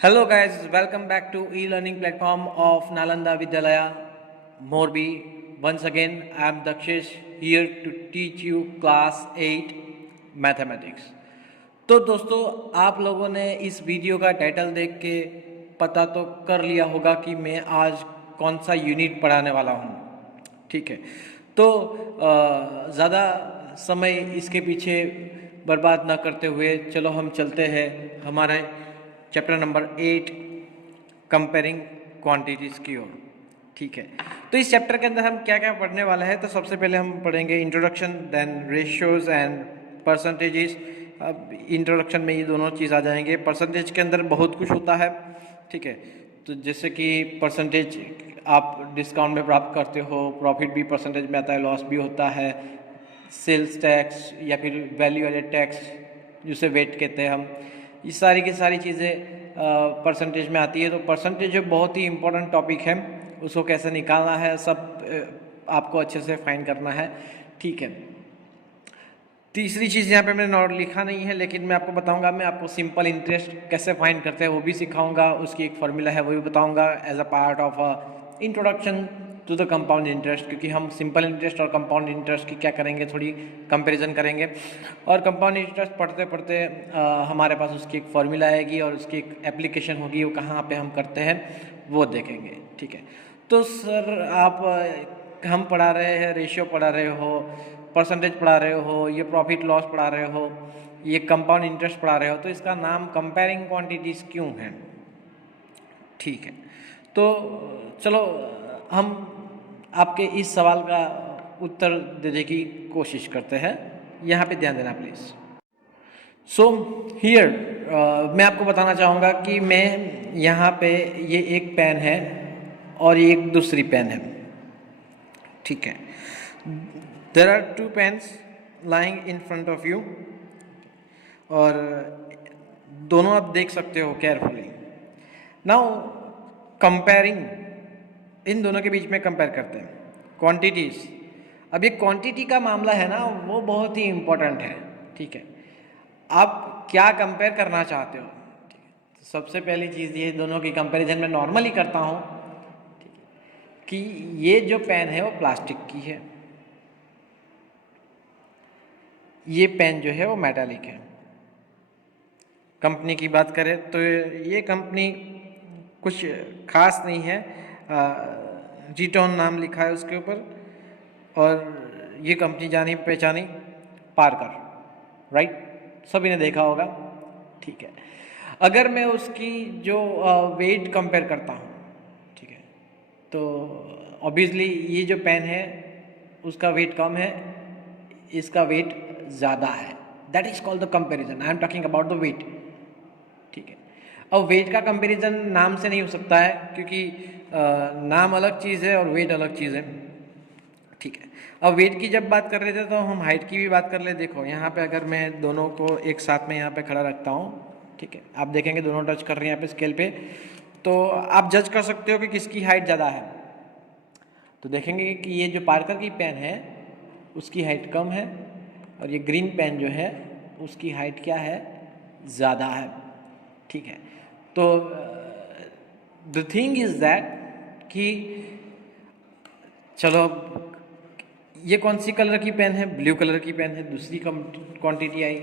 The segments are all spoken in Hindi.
Hello guys, welcome back to e-learning platform of Nalanda Vidyalaya Morbi. Once again, I am Dakshish here to teach you class 8 mathematics. तो दोस्तों, आप लोगों ने इस वीडियो का टाइटल देख के पता तो कर लिया होगा कि मैं आज कौन सा यूनिट पढ़ाने वाला हूँ। ठीक है, तो ज़्यादा समय इसके पीछे बर्बाद ना करते हुए चलो हम चलते हैं हमारे चैप्टर नंबर 8 कंपेयरिंग क्वांटिटीज़ की ओर। ठीक है, तो इस चैप्टर के अंदर हम क्या क्या पढ़ने वाले हैं। तो सबसे पहले हम पढ़ेंगे introduction, then ratios and percentages. अब इंट्रोडक्शन में ये दोनों चीज़ आ जाएंगे। परसेंटेज के अंदर बहुत कुछ होता है। ठीक है, तो जैसे कि परसेंटेज आप डिस्काउंट में प्राप्त करते हो, प्रॉफिट भी परसेंटेज में आता है, लॉस भी होता है, सेल्स टैक्स या फिर वैल्यू एडेड टैक्स जिसे वेट कहते हैं हम, ये सारी की सारी चीज़ें परसेंटेज में आती है। तो परसेंटेज जो बहुत ही इम्पोर्टेंट टॉपिक है, उसको कैसे निकालना है सब आपको अच्छे से फाइंड करना है। ठीक है, तीसरी चीज़ यहाँ पे मैंने नोट लिखा नहीं है, लेकिन मैं आपको बताऊंगा, मैं आपको सिंपल इंटरेस्ट कैसे फाइंड करते हैं वो भी सिखाऊंगा, उसकी एक फार्मूला है वो भी बताऊंगा as a part of introduction to the compound interest. क्योंकि हम सिंपल इंटरेस्ट और कंपाउंड इंटरेस्ट की क्या करेंगे, थोड़ी कंपैरिजन करेंगे, और कंपाउंड इंटरेस्ट पढ़ते पढ़ते हमारे पास उसकी एक फार्मूला आएगी और उसकी एक एप्लीकेशन होगी, वो कहाँ पे हम करते हैं वो देखेंगे। ठीक है, तो सर आप हम पढ़ा रहे हैं, रेशियो पढ़ा रहे हो, परसेंटेज पढ़ा रहे हो, ये प्रॉफिट लॉस पढ़ा रहे हो, ये कंपाउंड इंटरेस्ट पढ़ा रहे हो, तो इसका नाम कंपेयरिंग क्वांटिटीज़ क्यों है। ठीक है, तो चलो हम आपके इस सवाल का उत्तर देने की कोशिश करते हैं। यहाँ पे ध्यान देना प्लीज़। सो हियर मैं आपको बताना चाहूँगा कि मैं यहाँ पे ये एक पेन है और ये एक दूसरी पेन है। ठीक है, there are two pens lying in front of you, और दोनों आप देख सकते हो केयरफुली। नाउ कंपेयरिंग, इन दोनों के बीच में कंपेयर करते हैं क्वांटिटीज़। अब ये क्वांटिटी का मामला है ना, वो बहुत ही इम्पोर्टेंट है। ठीक है, आप क्या कंपेयर करना चाहते हो। ठीक है, तो सबसे पहली चीज़ ये, दोनों की कंपैरिजन मैं नॉर्मली करता हूँ कि ये जो पेन है वो प्लास्टिक की है, ये पेन जो है वो मेटालिक है। कंपनी की बात करें तो ये कंपनी कुछ खास नहीं है, जीटोन नाम लिखा है उसके ऊपर, और ये कंपनी जानी पहचानी पार्कर, राइट, सभी ने देखा होगा। ठीक है, अगर मैं उसकी जो वेट कंपेयर करता हूँ, ठीक है, तो ऑब्वियसली ये जो पेन है उसका वेट कम है, इसका वेट ज़्यादा है। That is called the comparison, I am talking about the weight. ठीक है, अब वेट का कंपैरिजन नाम से नहीं हो सकता है, क्योंकि नाम अलग चीज़ है और वेट अलग चीज़ है। ठीक है, अब वेट की जब बात कर रहे थे तो हम हाइट की भी बात कर ले। देखो यहाँ पे अगर मैं दोनों को एक साथ में यहाँ पे खड़ा रखता हूँ, ठीक है, आप देखेंगे दोनों टच कर रहे हैं यहाँ पे स्केल पे, तो आप जज कर सकते हो कि किसकी हाइट ज़्यादा है। तो देखेंगे कि ये जो पार्कर की पेन है उसकी हाइट कम है, और ये ग्रीन पेन जो है उसकी हाइट क्या है, ज़्यादा है। ठीक है, तो द थिंग इज़ दैट कि चलो ये कौन सी कलर की पेन है, ब्लू कलर की पेन है। दूसरी क्वांटिटी आई,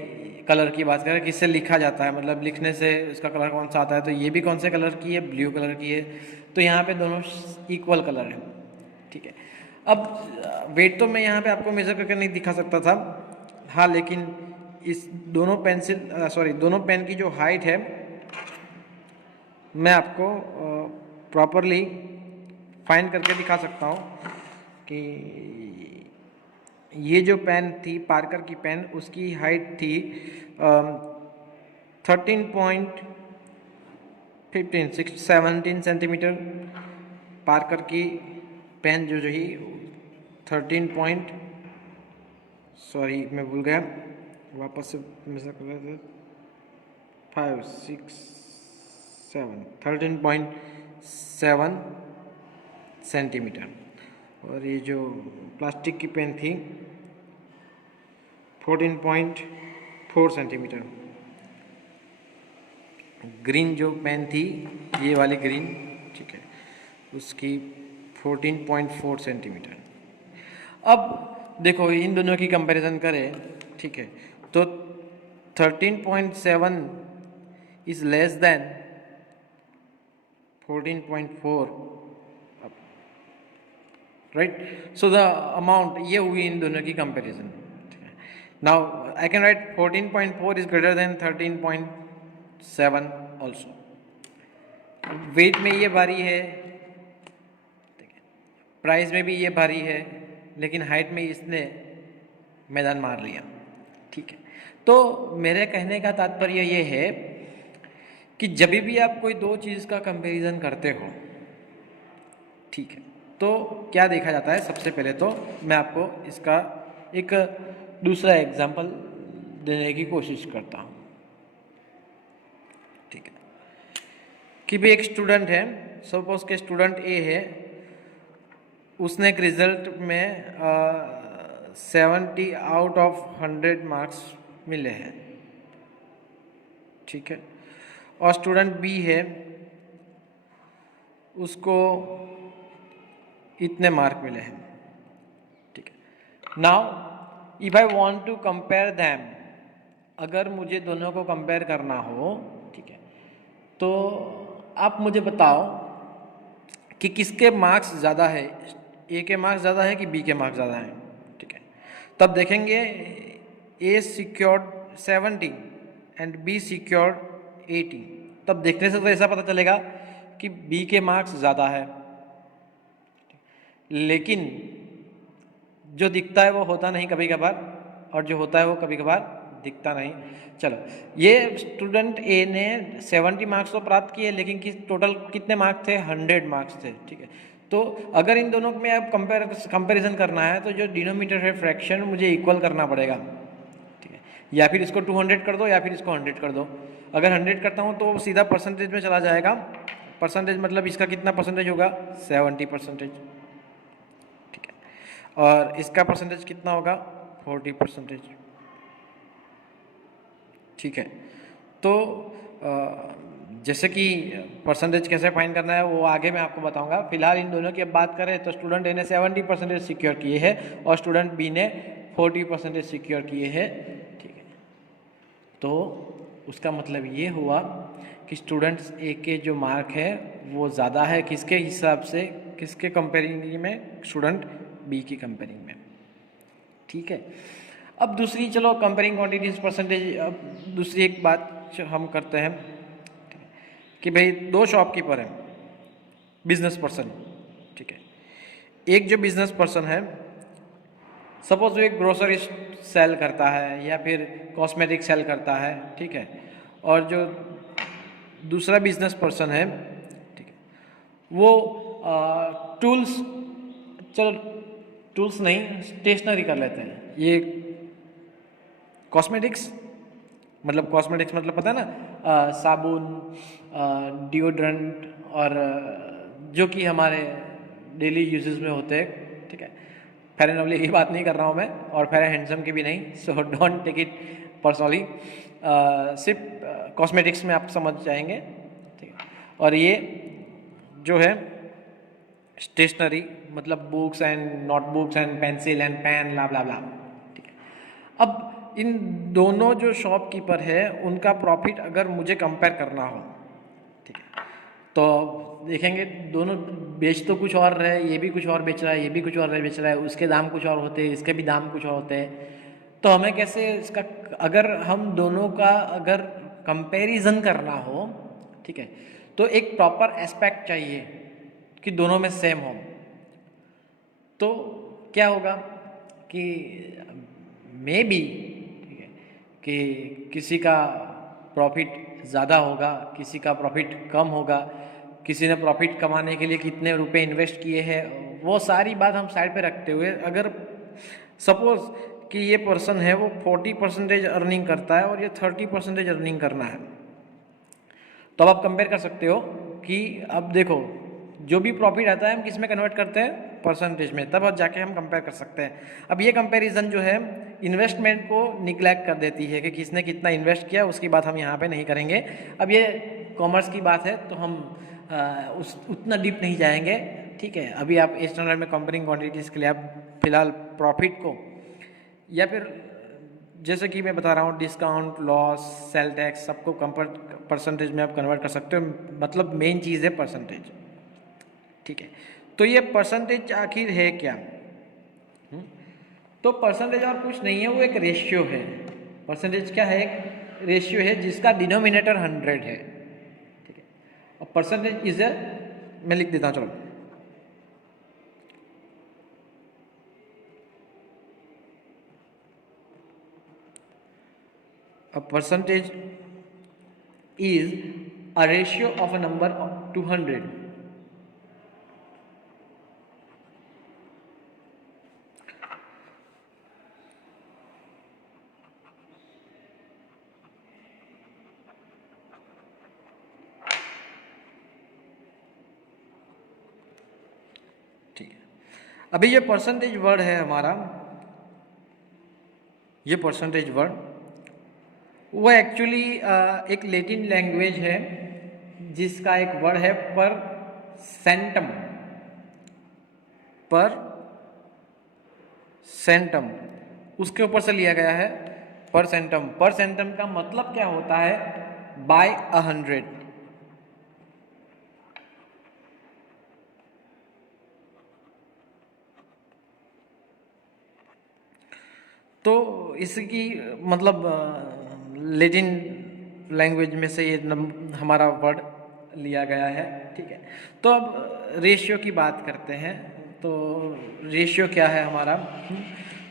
कलर की बात करें किससे लिखा जाता है, मतलब लिखने से इसका कलर कौन सा आता है, तो ये भी कौन से कलर की है, ब्लू कलर की है। तो यहाँ पे दोनों इक्वल कलर है। ठीक है, अब वेट तो मैं यहाँ पे आपको मेजर करके नहीं दिखा सकता था, हाँ, लेकिन इस दोनों दोनों पेन की जो हाइट है मैं आपको प्रॉपरली फाइंड करके दिखा सकता हूँ कि ये जो पेन थी पार्कर की पेन, उसकी हाइट थी 17 सेंटीमीटर। पार्कर की पेन जो ही 13 पॉइंट, सॉरी मैं भूल गया, वापस से मेजर कर रहे थे, 5 6 7 13.7 सेंटीमीटर। और ये जो प्लास्टिक की पेन थी 14.4 सेंटीमीटर। ग्रीन जो पेन थी, ये वाली ग्रीन, ठीक है, उसकी 14.4 सेंटीमीटर। अब देखो इन दोनों की कंपैरिजन करें, ठीक है, तो 13.7 is less than 14.4, right. So the amount ये हुई इन दोनों की comparison. Now I can write 14.4 is greater than 13.7 also. Weight में ये भारी है, प्राइस में भी ये भारी है, लेकिन हाइट में इसने मैदान मार लिया, ठीक है। तो मेरे कहने का तात्पर्य ये है कि जब भी आप कोई दो चीज़ का कंपैरिजन करते हो, ठीक है, तो क्या देखा जाता है। सबसे पहले तो मैं आपको इसका एक दूसरा एग्जाम्पल देने की कोशिश करता हूँ, ठीक है, कि भी एक स्टूडेंट है, सपोज के स्टूडेंट ए है, उसने एक रिजल्ट में 70 आउट ऑफ 100 मार्क्स मिले हैं, ठीक है, और स्टूडेंट बी है, उसको इतने मार्क मिले हैं, ठीक है। Now if I want to compare them, अगर मुझे दोनों को कंपेयर करना हो, ठीक है, तो आप मुझे बताओ कि किसके मार्क्स ज़्यादा है, ए के मार्क्स ज़्यादा है कि बी के मार्क्स ज़्यादा हैं, ठीक है। तब देखेंगे ए सिक्योर्ड 70 एंड बी सिक्योर्ड 80। तब देखने से तो ऐसा पता चलेगा कि बी के मार्क्स ज़्यादा है, लेकिन जो दिखता है वो होता नहीं कभी कभार, और जो होता है वो कभी कभार दिखता नहीं। चलो, ये स्टूडेंट ए ने 70 मार्क्स तो प्राप्त किए, लेकिन टोटल कितने मार्क्स थे, 100 मार्क्स थे, ठीक है। तो अगर इन दोनों में आप कंपैरिजन करना है, तो जो डिनोमिनेटर है फ्रैक्शन मुझे इक्वल करना पड़ेगा, ठीक है। या फिर इसको 200 कर दो या फिर इसको 100 कर दो। अगर 100 करता हूँ तो सीधा परसेंटेज में चला जाएगा। परसेंटेज मतलब इसका कितना परसेंटेज होगा, 70%, ठीक है, और इसका परसेंटेज कितना होगा, 40%, ठीक है। तो जैसे कि परसेंटेज कैसे फाइंड करना है वो आगे मैं आपको बताऊंगा। फिलहाल इन दोनों की अब बात करें तो स्टूडेंट ए ने 70% सिक्योर किए हैं और स्टूडेंट बी ने 40% सिक्योर किए हैं, ठीक है। तो उसका मतलब ये हुआ कि स्टूडेंट्स ए के जो मार्क है वो ज़्यादा है, किसके हिसाब से, किसके कंपेयरिंग में, स्टूडेंट बी की कंपेयरिंग में, ठीक है। अब दूसरी, चलो कंपेयरिंग क्वांटिटीज परसेंटेज, अब दूसरी एक बात हम करते हैं कि भाई दो शॉपकीपर हैं, बिजनेस पर्सन, ठीक है। एक जो बिजनेस पर्सन है, सपोज वो एक ग्रोसरी सेल करता है या फिर कॉस्मेटिक सेल करता है, ठीक है, और जो दूसरा बिजनेस पर्सन है, ठीक है, वो टूल्स, चलो टूल्स नहीं, स्टेशनरी कर लेते हैं। ये कॉस्मेटिक्स मतलब पता है ना, साबुन, डिओड्रेंट और जो कि हमारे डेली यूजेस में होते हैं, ठीक है। फेयर एंड लवली की बात नहीं कर रहा हूँ मैं, और फेयर एंड हैंडसम की भी नहीं, so don't take it personally. सिर्फ कॉस्मेटिक्स में आप समझ जाएंगे, ठीक है। और ये जो है स्टेशनरी, मतलब books and notebooks and pencil and pen, blah blah blah, ठीक है। अब इन दोनों जो शॉपकीपर है उनका प्रॉफिट अगर मुझे कंपेयर करना हो, ठीक है, तो देखेंगे दोनों बेच तो कुछ और रहे, ये भी कुछ और बेच रहा है, ये भी कुछ और बेच रहा है, उसके दाम कुछ और होते हैं, इसके भी दाम कुछ और होते हैं। तो हमें कैसे इसका, अगर हम दोनों का अगर कंपैरिजन करना हो, ठीक है, तो एक प्रॉपर एस्पेक्ट चाहिए कि दोनों में सेम हो। तो क्या होगा कि मे बी, ठीक है, कि किसी का प्रॉफिट ज़्यादा होगा, किसी का प्रॉफिट कम होगा, किसी ने प्रॉफिट कमाने के लिए कितने रुपए इन्वेस्ट किए हैं, वो सारी बात हम साइड पे रखते हुए, अगर सपोज कि ये पर्सन है वो 40% अर्निंग करता है और ये 30% अर्निंग करना है, तो अब आप कंपेयर कर सकते हो कि अब देखो जो भी प्रॉफिट आता है हम किस में कन्वर्ट करते हैं, परसेंटेज में, तब जाके हम कंपेयर कर सकते हैं। अब ये कंपैरिजन जो है इन्वेस्टमेंट को निग्लेक्ट कर देती है कि किसने कितना इन्वेस्ट किया, उसकी बात हम यहाँ पे नहीं करेंगे। अब ये कॉमर्स की बात है तो हम उतना डीप नहीं जाएंगे, ठीक है। अभी आप स्टैंडर्ड में कंपेयरिंग क्वांटिटीज़ के लिए आप फिलहाल प्रॉफिट को या फिर जैसे कि मैं बता रहा हूँ डिस्काउंट, लॉस, सेल टैक्स, सबको परसेंटेज में आप कन्वर्ट कर सकते हो। मतलब मेन चीज़ है परसेंटेज, ठीक है। तो ये परसेंटेज आखिर है क्या? तो परसेंटेज और कुछ नहीं है, वो एक रेशियो है। परसेंटेज क्या है? एक रेशियो है जिसका डिनोमिनेटर 100 है, ठीक है। और परसेंटेज इज ए, मैं लिख देता हूँ, चलो। A percentage is a ratio of a number to 100. ठीक है। अभी ये परसेंटेज वर्ड है हमारा, ये परसेंटेज वर्ड वो एक्चुअली एक लैटिन लैंग्वेज है जिसका एक वर्ड है पर सेंटम। पर सेंटम उसके ऊपर से लिया गया है पर सेंटम। पर सेंटम का मतलब क्या होता है? बाय 100। तो इसकी मतलब लैटिन लैंग्वेज में से ये हमारा वर्ड लिया गया है, ठीक है। तो अब रेशियो की बात करते हैं। तो रेशियो क्या है हमारा?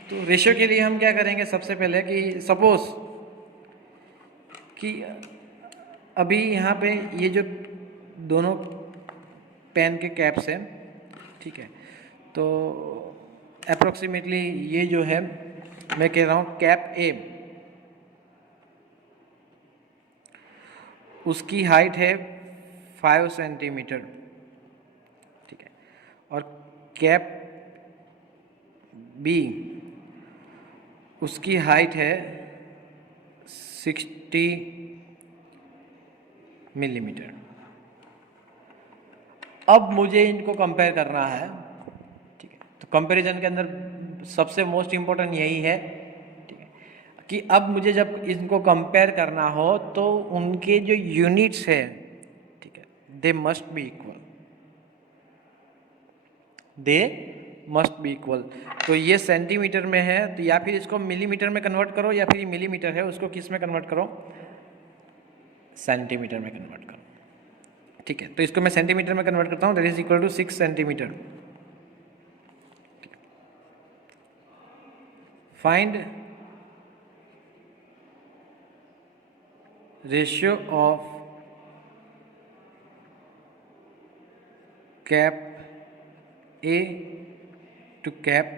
तो रेशियो के लिए हम क्या करेंगे? सबसे पहले कि सपोज कि अभी यहाँ पे ये जो दोनों पेन के कैप्स हैं, ठीक है। तो अप्रोक्सीमेटली ये जो है मैं कह रहा हूँ कैप ए, उसकी हाइट है 5 सेंटीमीटर, ठीक है। और कैप बी उसकी हाइट है 60 मिलीमीटर। अब मुझे इनको कंपेयर करना है, ठीक है। तो कंपैरिजन के अंदर सबसे मोस्ट इम्पोर्टेंट यही है, ठीक है, कि अब मुझे जब इनको कंपेयर करना हो तो उनके जो यूनिट्स है, ठीक है, they must be equal, they must be equal. तो ये सेंटीमीटर में है तो या फिर इसको मिलीमीटर में कन्वर्ट करो, या फिर ये मिलीमीटर है उसको किस में कन्वर्ट करो? सेंटीमीटर में कन्वर्ट करो, ठीक है। तो इसको मैं सेंटीमीटर में कन्वर्ट करता हूँ, that is equal to 6 centimetre. Find ratio of cap A to cap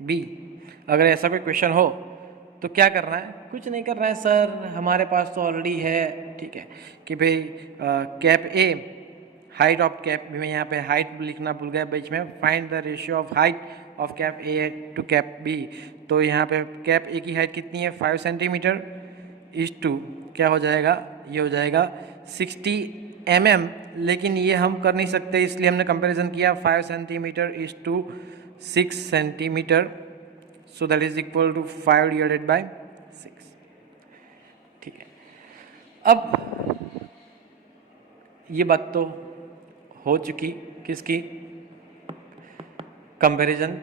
B. अगर ऐसा कोई क्वेश्चन हो तो क्या करना है? कुछ नहीं करना है सर, हमारे पास तो ऑलरेडी है, ठीक है, कि भाई cap A height of cap, मैं यहाँ पे हाइट लिखना भूल गया बीच में। Find the ratio of height of cap A to cap B. तो यहाँ पे कैप ए की हाइट कितनी है? 5 सेंटीमीटर इज टू क्या हो जाएगा? ये हो जाएगा 60 mm। लेकिन ये हम कर नहीं सकते, इसलिए हमने कंपैरिजन किया 5 centimetre is to 6 centimetre. So that is equal to 5 divided by 6, ठीक है। अब ये बात तो हो चुकी किसकी? Comparison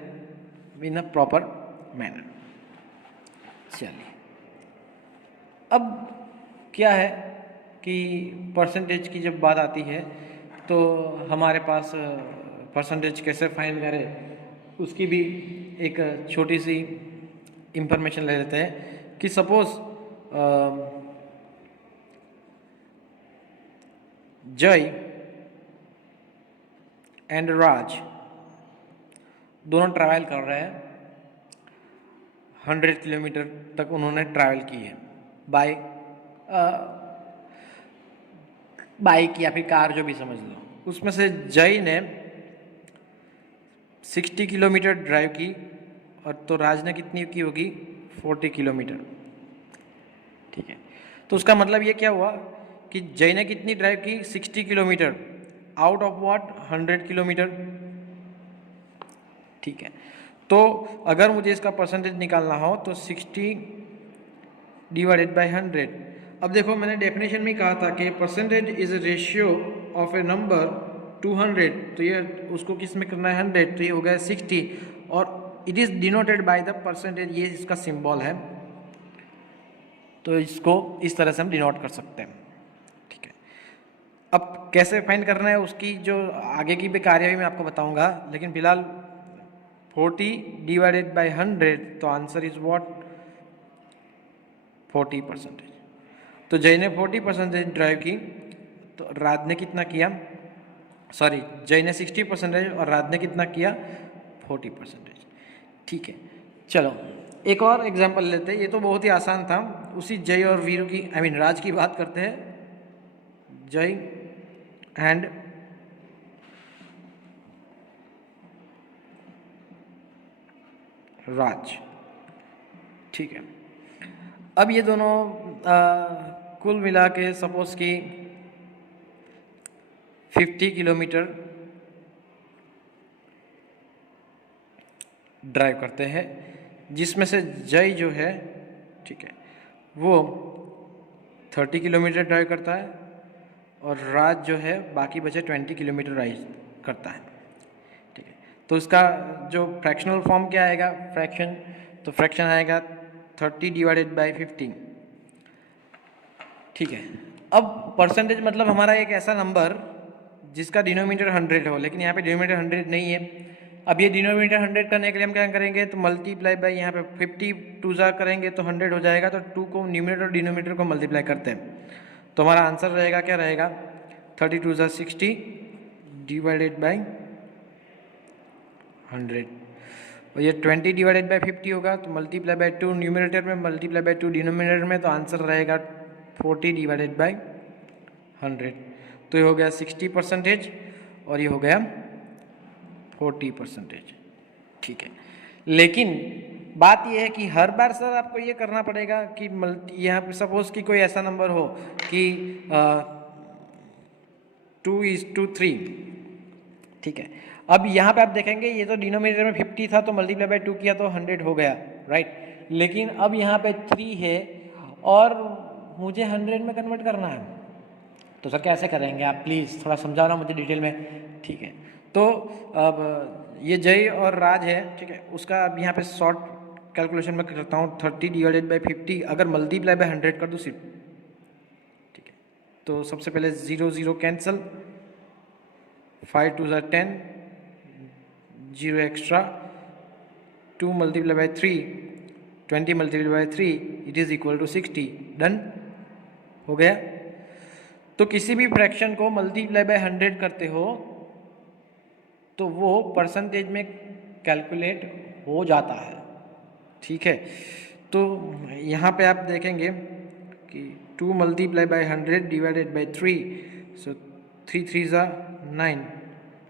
in a proper manner. चलिए अब क्या है कि परसेंटेज की जब बात आती है तो हमारे पास परसेंटेज कैसे फाइंड करें उसकी भी एक छोटी सी इंफॉर्मेशन ले लेते हैं कि सपोज जय एंड राज दोनों ट्रैवल कर रहे हैं, 100 किलोमीटर तक उन्होंने ट्रैवल की है बाय बाइक या फिर कार, जो भी समझ लो। उसमें से जय ने 60 किलोमीटर ड्राइव की, और तो राज ने कितनी की होगी 40 किलोमीटर। ठीक है, तो उसका मतलब ये क्या हुआ कि जय ने कितनी ड्राइव की 60 kilometre out of what 100 kilometre. ठीक है, तो अगर मुझे इसका परसेंटेज निकालना हो तो 60 डिवाइडेड बाय 100। अब देखो मैंने डेफिनेशन में कहा था कि percentage is a ratio of A number two 100, तो ये उसको किस में करना है 100, तो ये हो गया 60, और it is denoted by the percentage, ये इसका सिंबल है, तो इसको इस तरह से हम डिनोट कर सकते हैं। ठीक है, अब कैसे फाइंड करना है उसकी जो आगे की भी कार्यवाही मैं आपको बताऊंगा, लेकिन फिलहाल 40 डिवाइडेड बाय 100, तो आंसर इज व्हाट 40%। तो जय ने 40% ड्राइव की, तो राज ने कितना किया, सॉरी जय ने 60% और राज ने कितना किया 40%। ठीक है, चलो एक और एग्जांपल लेते हैं, ये तो बहुत ही आसान था। उसी जय और वीरू की राज की बात करते हैं। जय एंड राज। ठीक है, अब ये दोनों कुल मिला के सपोज कि 50 किलोमीटर ड्राइव करते हैं, जिसमें से जय जो है, ठीक है, वो 30 किलोमीटर ड्राइव करता है, और राज जो है बाकी बचे 20 किलोमीटर ड्राइव करता है। ठीक है, तो इसका जो फ्रैक्शनल फॉर्म क्या आएगा, फ्रैक्शन, तो फ्रैक्शन आएगा 30 डिवाइडेड बाई 50। ठीक है, अब परसेंटेज मतलब हमारा एक ऐसा नंबर जिसका डिनोमिनेटर 100 हो, लेकिन यहाँ पे डिनोमिनेटर 100 नहीं है। अब ये डिनोमिनेटर 100 करने के लिए हम क्या करेंगे, तो मल्टीप्लाई बाई यहाँ पे 50 टू ज़ा करेंगे तो 100 हो जाएगा, तो 2 को न्यूमिनेटर और डिनोमिनेटर को मल्टीप्लाई करते हैं, तो हमारा आंसर रहेगा क्या रहेगा 30 टू ज़ा 60 डिवाइडेड बाई 100, और ये 20 डिवाइडेड बाई 50 होगा, तो मल्टीप्लाई बाई 2 न्यूमिनेटर में, मल्टीप्लाई बाई 2 डिनोमिनेटर में, तो आंसर रहेगा 40 डिवाइडेड बाई 100। तो ये हो गया 60% और ये हो गया 40%। ठीक है, लेकिन बात यह है कि हर बार सर आपको ये करना पड़ेगा कि यहाँ पे सपोज कि कोई ऐसा नंबर हो कि 2:3। ठीक है, अब यहाँ पे आप देखेंगे ये तो डिनोमिनेटर में 50 था, तो मल्टीप्लाई बाई 2 किया तो 100 हो गया, राइट। लेकिन अब यहाँ पे 3 है और मुझे 100 में कन्वर्ट करना है, तो सर कैसे करेंगे आप प्लीज़ थोड़ा समझाओ ना मुझे डिटेल में। ठीक है, तो अब ये जय और राज है, ठीक है, उसका अब यहाँ पे शॉर्ट कैलकुलेशन में करता हूँ। 30 डिवाइडेड बाई 50 अगर मल्टीप्लाई बाई 100 कर दूँ सिर्फ, ठीक है, तो सबसे पहले 0 0 cancel, 5 2 10, 0 extra, 2 multiply by 3, 20 multiply by 3, it is equal to 60। Done हो गया। तो किसी भी फ्रैक्शन को मल्टीप्लाई बाय 100 करते हो तो वो परसेंटेज में कैलकुलेट हो जाता है। ठीक है, तो यहाँ पे आप देखेंगे कि 2 मल्टीप्लाई बाय 100 डिवाइडेड बाय 3, सो 3 3 ज़ा 9,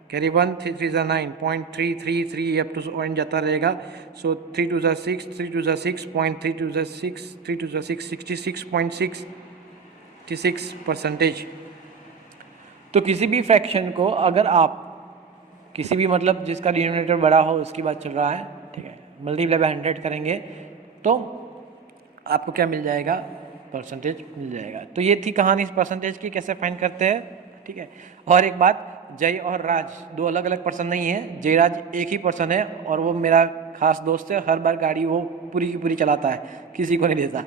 कैरी 1, 3 3 ज़ा 9, 0.333 अप टू पॉइंट जाता रहेगा। सो 3 2 ज़ा 6, 3 2 ज़ा 6, 0.3 2 ज़ा 6, 3 2 ज़ा 6, 66.66%। तो किसी भी फ्रैक्शन को अगर आप किसी भी मतलब जिसका डिनोमिनेटर बड़ा हो उसकी बात चल रहा है, ठीक है, मल्टीप्लाई बाय 100 करेंगे तो आपको क्या मिल जाएगा, परसेंटेज मिल जाएगा। तो ये थी कहानी इस परसेंटेज की, कैसे फाइंड करते हैं। ठीक है, और एक बात, जय और राज दो अलग अलग पर्सन नहीं है, जयराज एक ही पर्सन है और वो मेरा खास दोस्त है, हर बार गाड़ी वो पूरी की पूरी चलाता है, किसी को नहीं देता,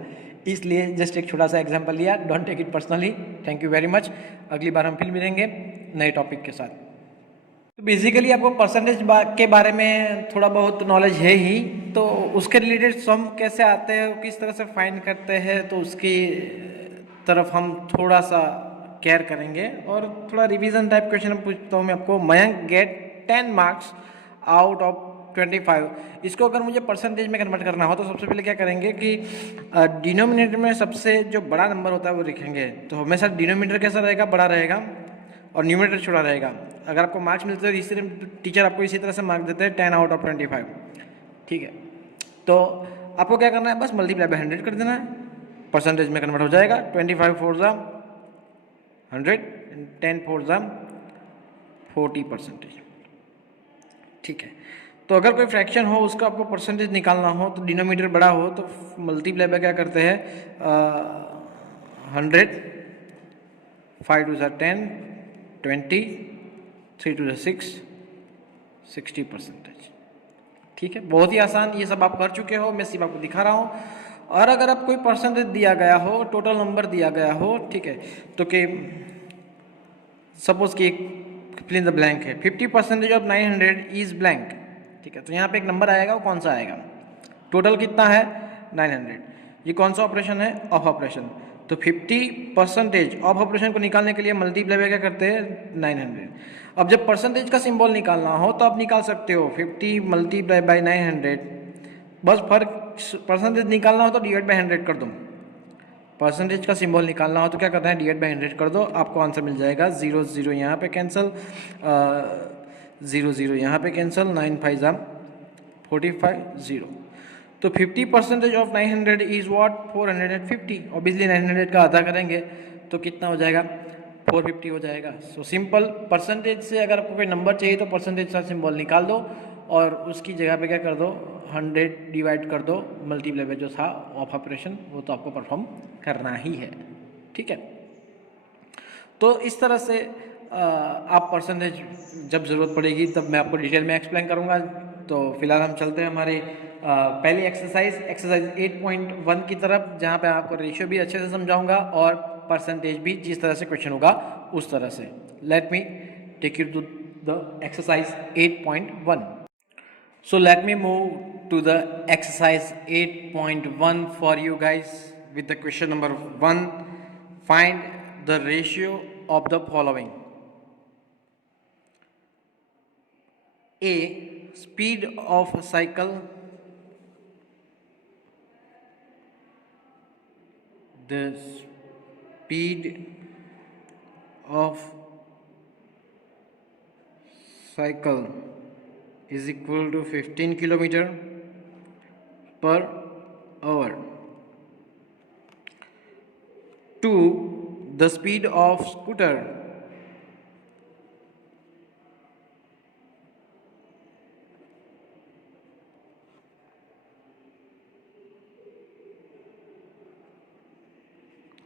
इसलिए जस्ट एक छोटा सा एग्जांपल लिया, don't take it personally. Thank you very much, अगली बार हम फिर मिलेंगे नए टॉपिक के साथ। तो बेसिकली आपको परसेंटेज के बारे में थोड़ा बहुत नॉलेज है ही, तो उसके रिलेटेड सम कैसे आते हैं, किस तरह से फाइंड करते हैं, तो उसकी तरफ हम थोड़ा सा केयर करेंगे और थोड़ा रिवीजन टाइप क्वेश्चन पूछता हूँ मैं आपको। Mayank get 10 marks out of 25। इसको अगर मुझे परसेंटेज में कन्वर्ट करना हो तो सबसे पहले क्या करेंगे कि डिनोमिनेटर में सबसे जो बड़ा नंबर होता है वो लिखेंगे। तो हमेशा डिनोमिनेटर कैसा रहेगा, बड़ा रहेगा, और न्यूमरेटर छोटा रहेगा। अगर आपको मार्क्स मिलते हैं इसी टीचर आपको इसी तरह से मार्क्स देते हैं 10/25। ठीक है, तो आपको क्या करना है, बस मल्टीप्लाई बाय 100 कर देना है, परसेंटेज में कन्वर्ट हो जाएगा। 25 4 ज़ा 100 एंड 10 4 ज़ा 40%। ठीक है, तो अगर कोई फ्रैक्शन हो उसका आपको परसेंटेज निकालना हो तो डिनोमिनेटर बड़ा हो तो मल्टीप्लाई बाय क्या करते हैं 100, 5 2 ज़ा 10, 20, 3 2 ज़ा 6, 60%। ठीक है, बहुत ही आसान, ये सब आप कर चुके हो, मैं सिर्फ आपको दिखा रहा हूँ। और अगर आप कोई परसेंटेज दिया गया हो, टोटल नंबर दिया गया हो, ठीक है, तो कि सपोज कि फिल इन द ब्लैंक है 50% ऑफ 900 इज ब्लैंक। ठीक है, तो यहाँ पे एक नंबर आएगा, वो कौन सा आएगा, टोटल कितना है 900। ये कौन सा ऑपरेशन है, ऑफ ऑपरेशन। तो 50% ऑफ ऑपरेशन को निकालने के लिए मल्टीप्लाई बाय क्या करते हैं 900। अब जब परसेंटेज का सिंबल निकालना हो तो आप निकाल सकते हो 50 मल्टीप्लाई बाय 900, बस फर्क परसेंटेज निकालना हो तो डिवाइड बाय 100 कर दो। परसेंटेज का सिंबल निकालना हो तो क्या करना है, डिवाइड बाय 100 कर दो, आपको आंसर मिल जाएगा। 0 0 यहाँ पे कैंसिल, 0 0 यहाँ पे कैंसिल, 9 5 ज़ा 45 0। तो 50% ऑफ 900 इज व्हाट 450। ऑब्वियसली 900 का आधा करेंगे तो कितना हो जाएगा 450 हो जाएगा। सो सिंपल, परसेंटेज से अगर आपको कोई नंबर चाहिए तो परसेंटेज का सिंबल निकाल दो और उसकी जगह पे क्या कर दो 100 डिवाइड कर दो मल्टीप्लाई बाय जो था ऑफ ऑपरेशन, वो तो आपको परफॉर्म करना ही है। ठीक है, तो इस तरह से आप परसेंटेज जब ज़रूरत पड़ेगी तब मैं आपको डिटेल में एक्सप्लेन करूँगा। तो फिलहाल हम चलते हैं हमारे पहली एक्सरसाइज 8.1 की तरफ, जहाँ पे आपको रेशियो भी अच्छे से समझाऊंगा और परसेंटेज भी जिस तरह से क्वेश्चन होगा उस तरह से। Let me take you to the exercise 8.1. So let me move to the exercise 8.1 for you guys with the question number 1. Find the ratio of the following: A. Speed of a cycle, the speed of cycle is equal to 15 kilometer per hour. 2. The speed of scooter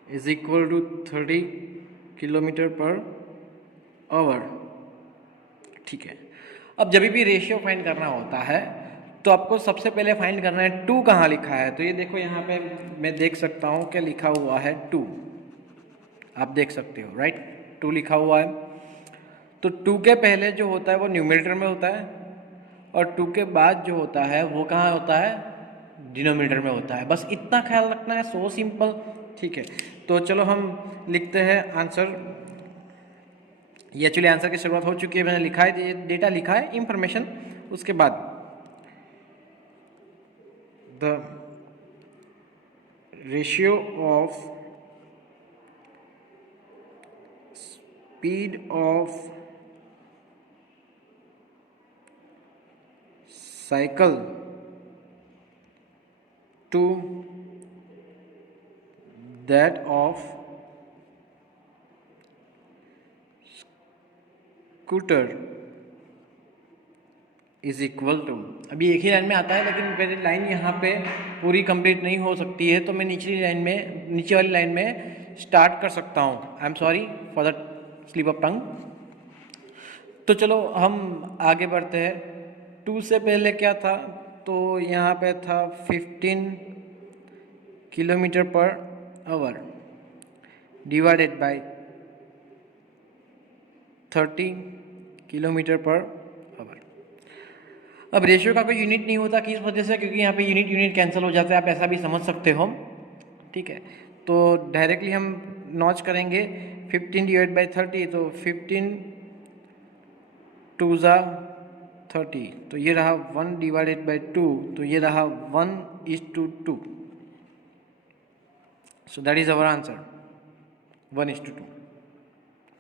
is equal to 30 kilometre per hour. ठीक है, अब जब भी रेशियो फाइंड करना होता है तो आपको सबसे पहले फाइंड करना है 2 कहाँ लिखा है। तो ये देखो यहाँ पे मैं देख सकता हूँ क्या लिखा हुआ है 2, आप देख सकते हो राइट, 2 लिखा हुआ है। तो 2 के पहले जो होता है वो न्यूमरेटर में होता है और 2 के बाद जो होता है वो कहाँ होता है, डिनोमिनेटर में होता है। बस इतना ख्याल रखना है, सो सिंपल। ठीक है, तो चलो हम लिखते हैं आंसर। ये एक्चुअली आंसर की शुरुआत हो चुकी है, मैंने लिखा है, डेटा लिखा है, इंफॉर्मेशन उसके बाद the ratio of speed of cycle to that of scooter is equal to. अभी एक ही लाइन में आता है लेकिन मेरी लाइन यहाँ पे पूरी कंप्लीट नहीं हो सकती है, तो मैं नीचे वाली लाइन में स्टार्ट कर सकता हूँ। I am sorry for the slip of tongue. तो चलो हम आगे बढ़ते हैं। 2 से पहले क्या था, तो यहाँ पे था 15 kilometre per hour divided by 30 kilometre per hour. अब रेशियो का कोई यूनिट नहीं होता, किस वजह से, क्योंकि यहाँ पे यूनिट कैंसिल हो जाता है, आप ऐसा भी समझ सकते हो। ठीक है, तो डायरेक्टली हम नॉच करेंगे 15 डिवाइड बाय 30, तो 15 2 ज़ा 30, तो ये रहा 1 डिवाइडेड बाय 2, तो ये रहा 1:2। सो दैट इज अवर आंसर 1:2।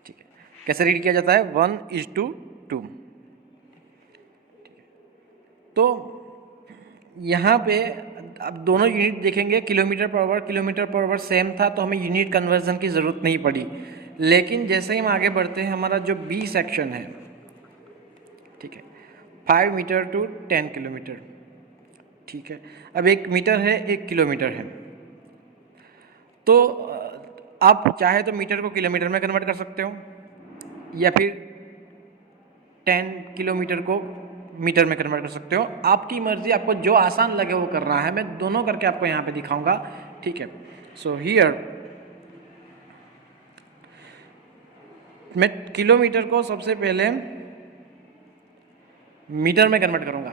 ठीक है, कैसे रीड किया जाता है, 1:2। तो यहाँ पे अब दोनों यूनिट देखेंगे, किलोमीटर पर आवर सेम था तो हमें यूनिट कन्वर्जन की ज़रूरत नहीं पड़ी। लेकिन जैसे ही हम आगे बढ़ते हैं, हमारा जो बी सेक्शन है, ठीक है, 5 मीटर टू 10 किलोमीटर, ठीक है। अब 1 मीटर है, 1 किलोमीटर है, तो आप चाहे तो मीटर को किलोमीटर में कन्वर्ट कर सकते हो या फिर 10 किलोमीटर को मीटर में कन्वर्ट कर सकते हो, आपकी मर्जी, आपको जो आसान लगे वो करना है। मैं दोनों करके आपको यहाँ पे दिखाऊंगा, ठीक है। सो हियर मैं किलोमीटर को सबसे पहले मीटर में कन्वर्ट करूँगा,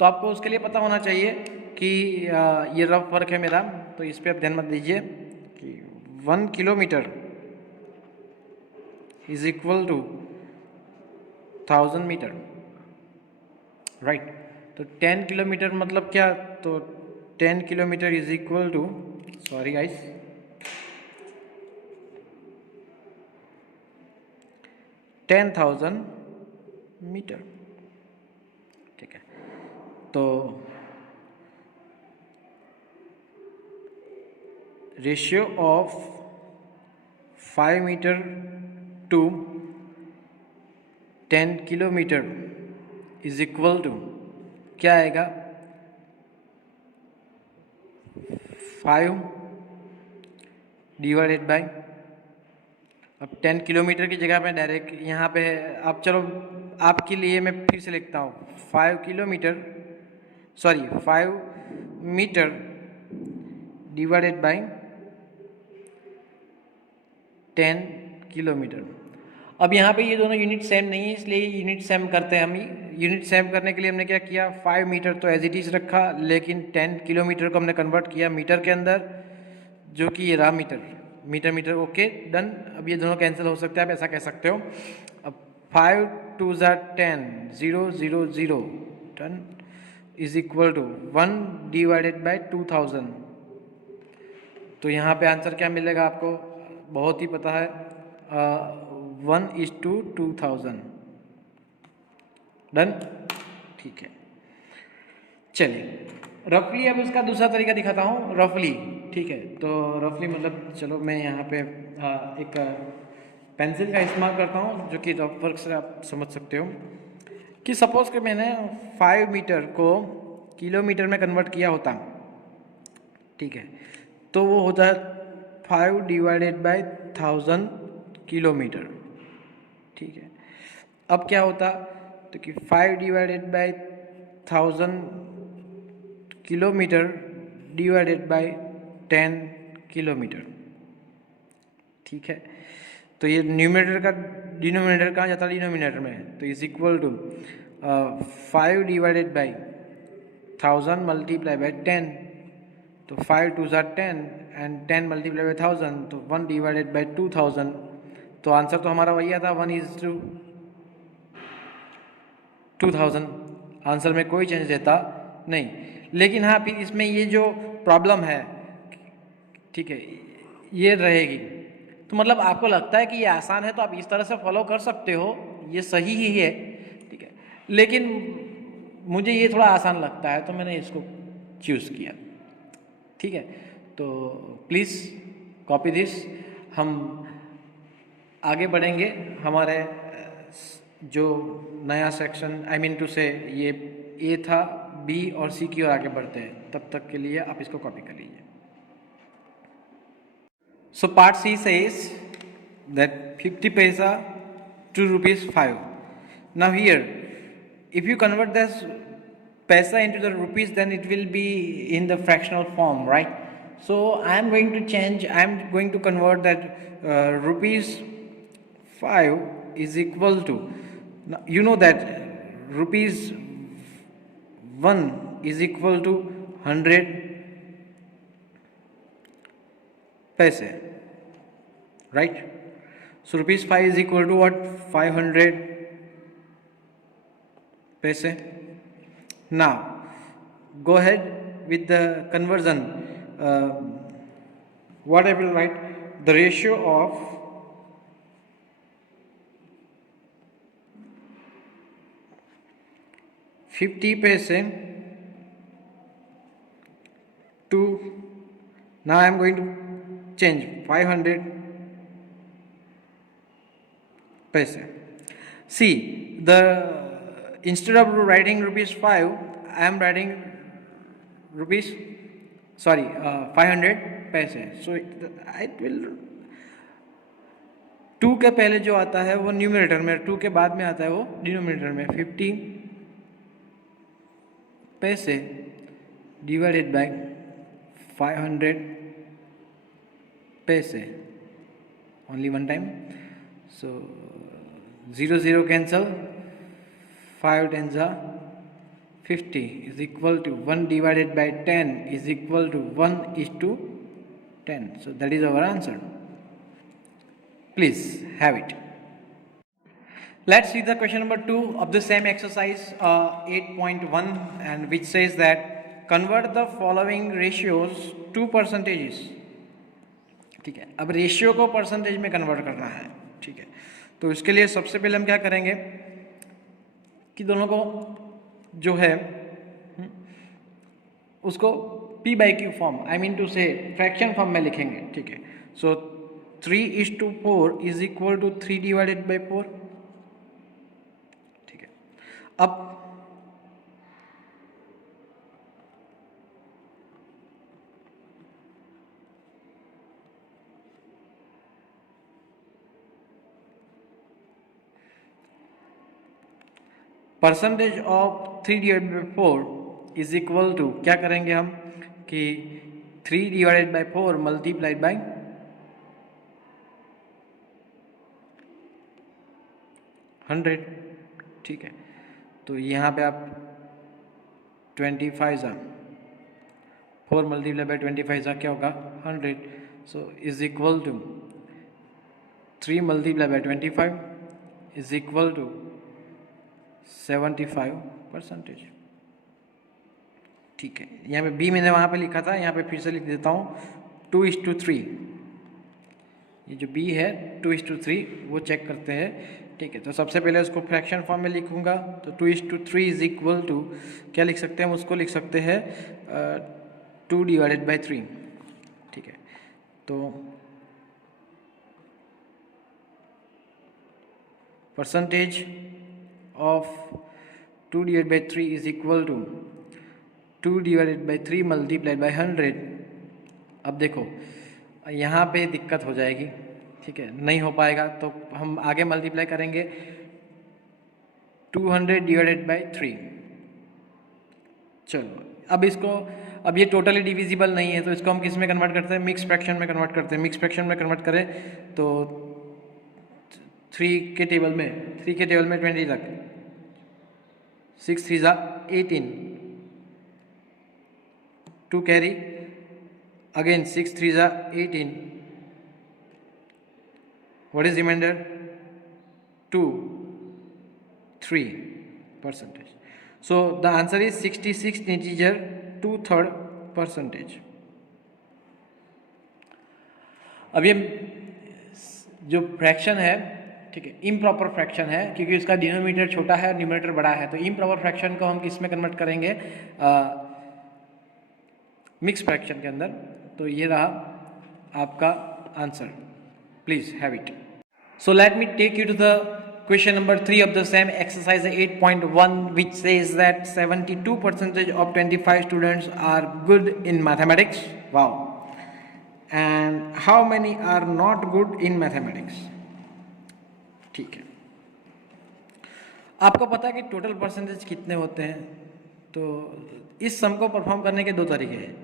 तो आपको उसके लिए पता होना चाहिए कि ये रफ वर्क है मेरा, तो इस पर आप ध्यान मत दीजिए कि 1 kilometre is equal to 1000 metre, right. तो 10 किलोमीटर मतलब क्या, तो 10 kilometre is equal to, sorry guys, 10,000 metre, ठीक है। तो ratio of 5 metre to 10 kilometre is equal to क्या आएगा, 5 डिवाइडेड बाय, अब 10 किलोमीटर की जगह पे डायरेक्ट यहाँ पे अब चलो आपके लिए मैं फिर से लिखता हूँ, 5 kilometre, sorry 5 metre divided by 10 kilometre. अब यहाँ पे ये दोनों यूनिट सेम नहीं है, इसलिए यूनिट सेम करते हैं हम। यूनिट सेम करने के लिए हमने क्या किया, 5 मीटर तो एज इट इज़ रखा, लेकिन 10 किलोमीटर को हमने कन्वर्ट किया मीटर के अंदर, जो कि ये रहा metre, metre metre, okay done. अब ये दोनों कैंसिल हो सकते हैं, आप ऐसा कह सकते हो। अब 5 2 10, 0 0 0 done is equal to 1 divided by 2000। तो यहाँ पे आंसर क्या मिलेगा आपको, बहुत ही पता है, 1:2000, डन, ठीक है। चलिए रफली अब इसका दूसरा तरीका दिखाता हूँ, रफली, ठीक है। तो रफली मतलब चलो मैं यहाँ पे एक पेंसिल का इस्तेमाल करता हूँ, जो कि रफ वर्क से आप समझ सकते हो कि सपोज कि मैंने 5 मीटर को किलोमीटर में कन्वर्ट किया होता, ठीक है, तो वो होता है 5 डिवाइडेड बाय 1000 किलोमीटर, ठीक है। अब क्या होता, तो कि 5 divided by 1000 kilometre divided by 10 kilometre, ठीक है। तो ये न्यूमरेटर का डिनोमिनेटर कहाँ जाता है, डिनोमिनेटर में, तो is equal to 5 divided by 1000 multiply by 10, तो 5 2 10 एंड 10 मल्टीप्लाई बाय 1000, तो 1 डिवाइडेड बाय 2000। तो आंसर तो हमारा वही आता, 1:2000। आंसर में कोई चेंज रहता नहीं। लेकिन हाँ, फिर इसमें ये जो प्रॉब्लम है, ठीक है, ये रहेगी। तो मतलब आपको लगता है कि ये आसान है तो आप इस तरह से फॉलो कर सकते हो, ये सही ही है, ठीक है। लेकिन मुझे ये थोड़ा आसान लगता है तो मैंने इसको चूज़ किया, ठीक है। तो प्लीज़ कॉपी दिस। हम आगे बढ़ेंगे, हमारे जो नया सेक्शन, आई मीन टू से ये ए था, बी और सी की ओर आगे बढ़ते हैं। तब तक के लिए आप इसको कॉपी कर लीजिए। So part she says that 50 पैसा to ₹5. Now here, if you convert this paisa into the rupees, then it will be in the fractional form, right? So I am going to change, I am going to convert that ₹5 is equal to, now, you know that ₹1 is equal to 100 paise, right? So ₹5 is equal to what? 500 paise. Now go ahead with the conversion. What I will write, the ratio of 50 पैसे to, now I am going to change 500 paise. See, the instead of writing rupees 5, I am writing rupees, sorry, 500 पैसे. So it will, 2 के पहले जो आता है वो न्यूमरेटर में, 2 के बाद में आता है वो डिनोमिनेटर में. 50 पैसे डिवाइडेड बाय 500 पैसे, only one time. So 0 0 cancel, 5 tens are 50 is equal to 1 divided by 10 is equal to 1:10. So that is our answer. Please have it. Let's see the question number 2 of the same exercise 8.1, and which says that convert the following ratios to percentages. ठीक है, अब रेशियो को परसेंटेज में कन्वर्ट करना है. ठीक है, तो इसके लिए सबसे पहले हम क्या करेंगे कि दोनों को जो है उसको p by q form, I mean to से फ्रैक्शन फॉर्म में लिखेंगे. ठीक है, सो 3:4 is equal to 3 divided by 4. ठीक है, अब percentage of 3 divided by 4 is equal to, क्या करेंगे हम कि 3 डिवाइडेड बाई 4 मल्टीप्लाइड बाई 100. ठीक है, तो यहाँ पे आप 25 4 मल्टीप्लाई बाई 25 क्या होगा 100. So is equal to 3 multiply by 25 is equal to 75%. ठीक है, यहाँ पे बी मैंने वहाँ पे लिखा था, यहाँ पे फिर से लिख देता हूँ 2:3. ये जो बी है 2:3 वो चेक करते हैं. ठीक है, तो सबसे पहले उसको फ्रैक्शन फॉर्म में लिखूंगा. तो 2:3 इज इक्वल टू, क्या लिख सकते हैं हम उसको, लिख सकते हैं 2 डिवाइडेड बाई 3. ठीक है, तो percentage of 2 divided by 3 is equal to 2 divided by 3 multiplied by 100. अब देखो यहाँ पे दिक्कत हो जाएगी. ठीक है, नहीं हो पाएगा तो हम आगे मल्टीप्लाई करेंगे 200 डिवाइडेड बाई 3. चलो, अब इसको, अब ये टोटली डिविजिबल नहीं है तो इसको हम किस में कन्वर्ट करते हैं, मिक्स फ्रैक्शन में कन्वर्ट करते हैं. मिक्स फ्रैक्शन में कन्वर्ट करें तो 3 के टेबल में 20 तक, 6 3 18, 2 carry again 6 3 18. what is remainder 2 3%. so the answer is 66 integer 2/3 percentage. अब ये जो फ्रैक्शन है, ठीक है, इम्प्रॉपर फ्रैक्शन है क्योंकि उसका डिनोमिनेटर छोटा है और न्यूमरेटर बड़ा है. तो इम्प्रॉपर फ्रैक्शन को हम किस में कन्वर्ट करेंगे, मिक्स फ्रैक्शन के अंदर. तो ये रहा आपका answer. Please have it. So let me take you to the question number 3 of the same exercise 8.1 which says that 72% of 25 students are good in mathematics. wow. and how many are not good in mathematics? ठीक है, आपको पता है कि टोटल परसेंटेज कितने होते हैं. तो इस सम को परफॉर्म करने के 2 तरीके हैं.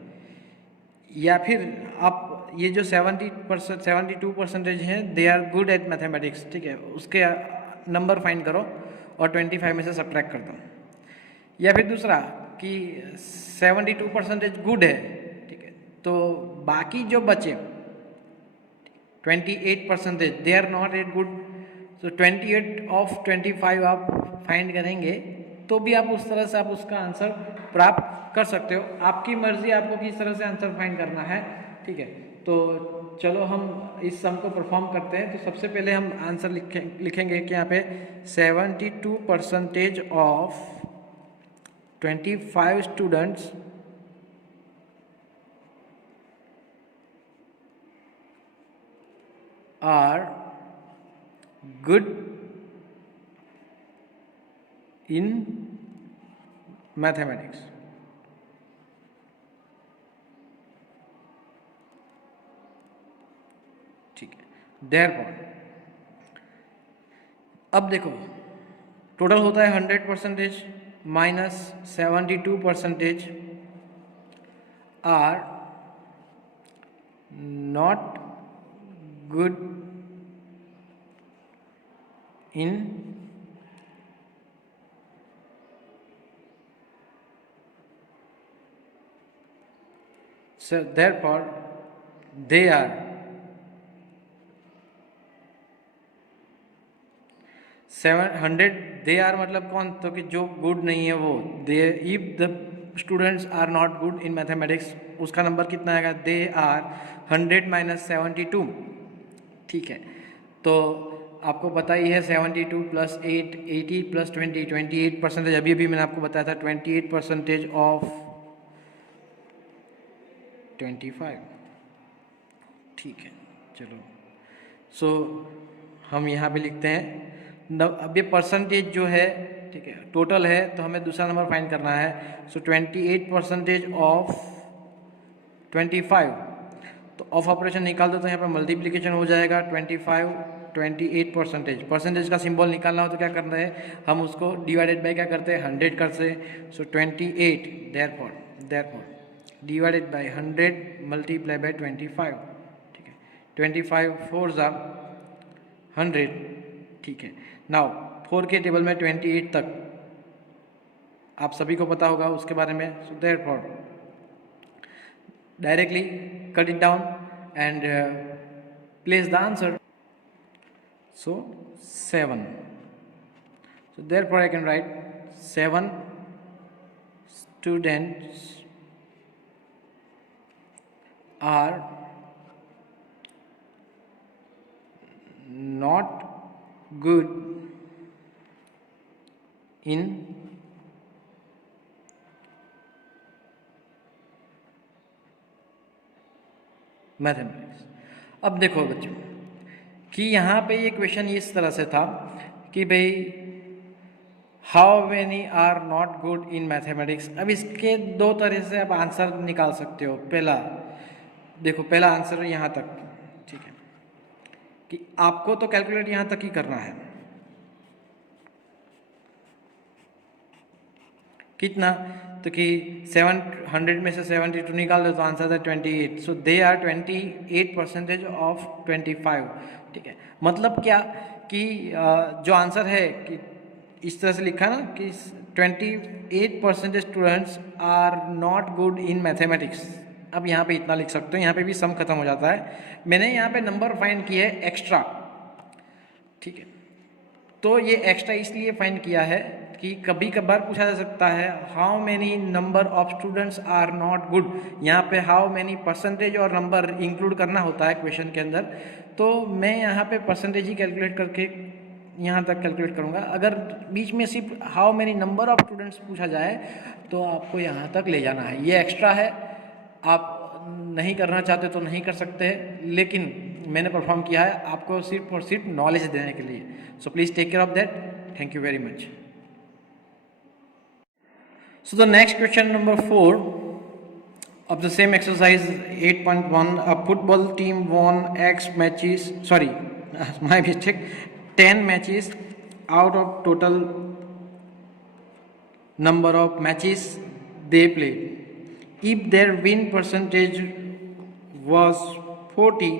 या फिर आप ये जो 72% हैं they are good at mathematics. ठीक है, उसके नंबर फाइंड करो और 25 में से सब्ट्रैक्ट कर दो. या फिर दूसरा कि 72% गुड है. ठीक है, तो बाकी जो बचे 28% they are not at good. तो 28 ऑफ 25 आप फाइंड करेंगे तो भी आप उस तरह से आप उसका आंसर प्राप्त कर सकते हो. आपकी मर्जी आपको किस तरह से आंसर फाइंड करना है. ठीक है, तो चलो हम इस सम को परफॉर्म करते हैं. तो सबसे पहले हम आंसर लिखेंगे कि यहाँ पे 72% of 25 students are good in mathematics. ठीक है, therefore अब देखो टोटल होता है 100% minus 72% are not good in so therefore they are 700 they are मतलब कौन, तो कि जो गुड नहीं है वो, they if the students are not good in mathematics उसका नंबर कितना आएगा, दे आर 100 माइनस 72। ठीक है, तो आपको पता ही है 72 प्लस 8 80 प्लस 20 28%। अभी अभी मैंने आपको बताया था 28% ऑफ 25। ठीक है, चलो सो हम यहाँ पे लिखते हैं अब ये परसेंटेज जो है, ठीक है, टोटल है तो हमें दूसरा नंबर फाइंड करना है। सो 28% ऑफ 25, तो ऑफ ऑपरेशन निकाल दो तो यहाँ पर मल्टीप्लिकेशन हो जाएगा 25 28%। परसेंटेज का सिंबल निकालना हो तो क्या करना है, हम उसको डिवाइडेड बाय क्या करते हैं 100 करते हैं। सो 28 therefore divided by 100 multiply by 25। ठीक है, 25 4 ज़ा 100। ठीक है, नाउ 4 के टेबल में 28 तक आप सभी को पता होगा उसके बारे में। So therefore directly cut it down and place the answer. So 7। So therefore I can write 7 students are not good in mathematics. अब देखो बच्चों कि यहाँ पे ये क्वेश्चन इस तरह से था कि भाई how many are not good in mathematics. अब इसके दो तरह से आप आंसर निकाल सकते हो। पहला देखो, पहला आंसर यहाँ तक, ठीक है, कि आपको तो कैलकुलेट यहाँ तक ही करना है। कितना, तो कि 700 में से 72 निकाल दो तो आंसर है 28। सो दे आर 28% ऑफ 25। ठीक है, मतलब क्या कि जो आंसर है कि इस तरह से लिखा ना कि 28% students are not good in mathematics. अब यहाँ पे इतना लिख सकते हो, यहाँ पे भी सम खत्म हो जाता है। मैंने यहाँ पे नंबर फाइंड किया है एक्स्ट्रा। ठीक है, तो ये एक्स्ट्रा इसलिए फाइंड किया है कि कभी कभार पूछा जा सकता है how many number of students are not good. यहाँ पे हाउ मैनी परसेंटेज और नंबर इंक्लूड करना होता है क्वेश्चन के अंदर, तो मैं यहाँ पे परसेंटेज ही कैलकुलेट करके यहाँ तक कैलकुलेट करूँगा। अगर बीच में सिर्फ how many number of students पूछा जाए तो आपको यहाँ तक ले जाना है। ये एक्स्ट्रा है, आप नहीं करना चाहते तो नहीं कर सकते, लेकिन मैंने परफॉर्म किया है आपको सिर्फ और सिर्फ नॉलेज देने के लिए। So please take care of that. Thank you very much. So the next question number 4 of the same exercise 8.1, a football team won X matches, sorry, my mistake, 10 matches out of total number of matches they played. If their win percentage was 40,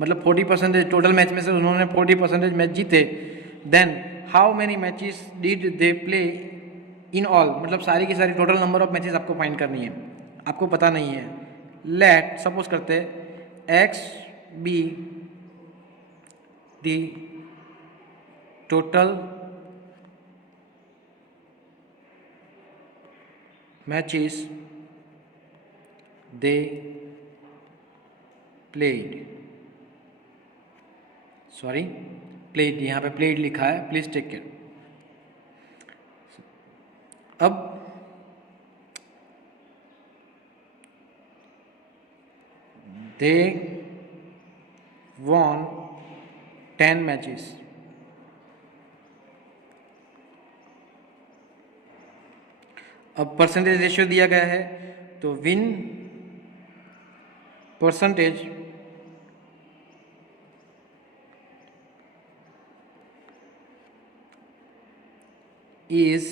मतलब 40% टोटल मैच में से उन्होंने 40% मैच जीते, then how many matches did they play in all, मतलब सारी की सारी टोटल नंबर ऑफ मैचेस आपको फाइंड करनी है, आपको पता नहीं है। लेट सपोज करते X B the total matches they played, sorry played, यहाँ पे प्लेड लिखा है, प्लीज टेक केयर। अब दे won 10 मैचेस। अब परसेंटेज रेशियो दिया गया है, तो विन परसेंटेज इज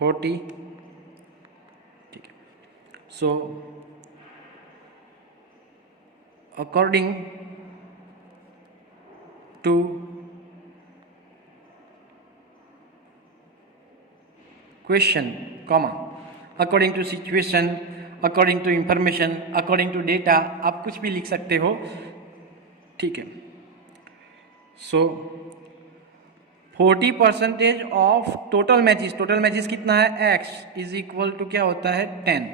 40। ठीक है, so according to question comma according to situation, according to information, according to data, आप कुछ भी लिख सकते हो। ठीक है, so 40% of total matches, total matches कितना है x इज इक्वल टू क्या होता है 10।